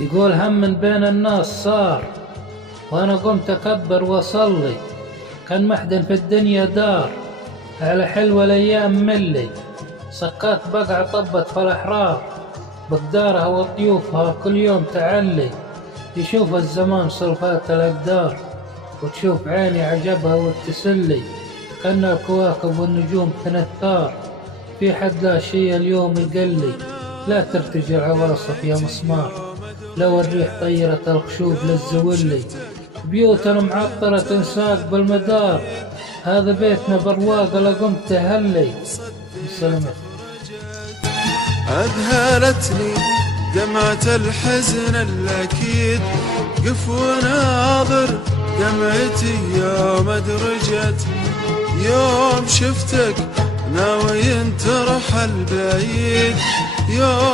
يقول هم من بين الناس صار، وانا قمت اكبر واصلي. كان محدن في الدنيا دار، على حلوة الايام ملي. سكات بقع طبت في الاحرار، بقدارها وضيوفها كل يوم تعلي. يشوف الزمان صرفات الاقدار، وتشوف عيني عجبها والتسلي. كان الكواكب والنجوم تنثار، في حد لا شي اليوم يقلي. لا ترتجي العواصف يا مسمار، لو الريح طيرت الخشوب للزولي. بيوتنا معطرة تنساق بالمدار، هذا بيتنا برواق لقمت تهلي. سلمت. أذهلتني دمعة الحزن الأكيد، قف وناظر دمعتي يوم أدرجت. يوم شفتك ناوي ترحل بعيد، يوم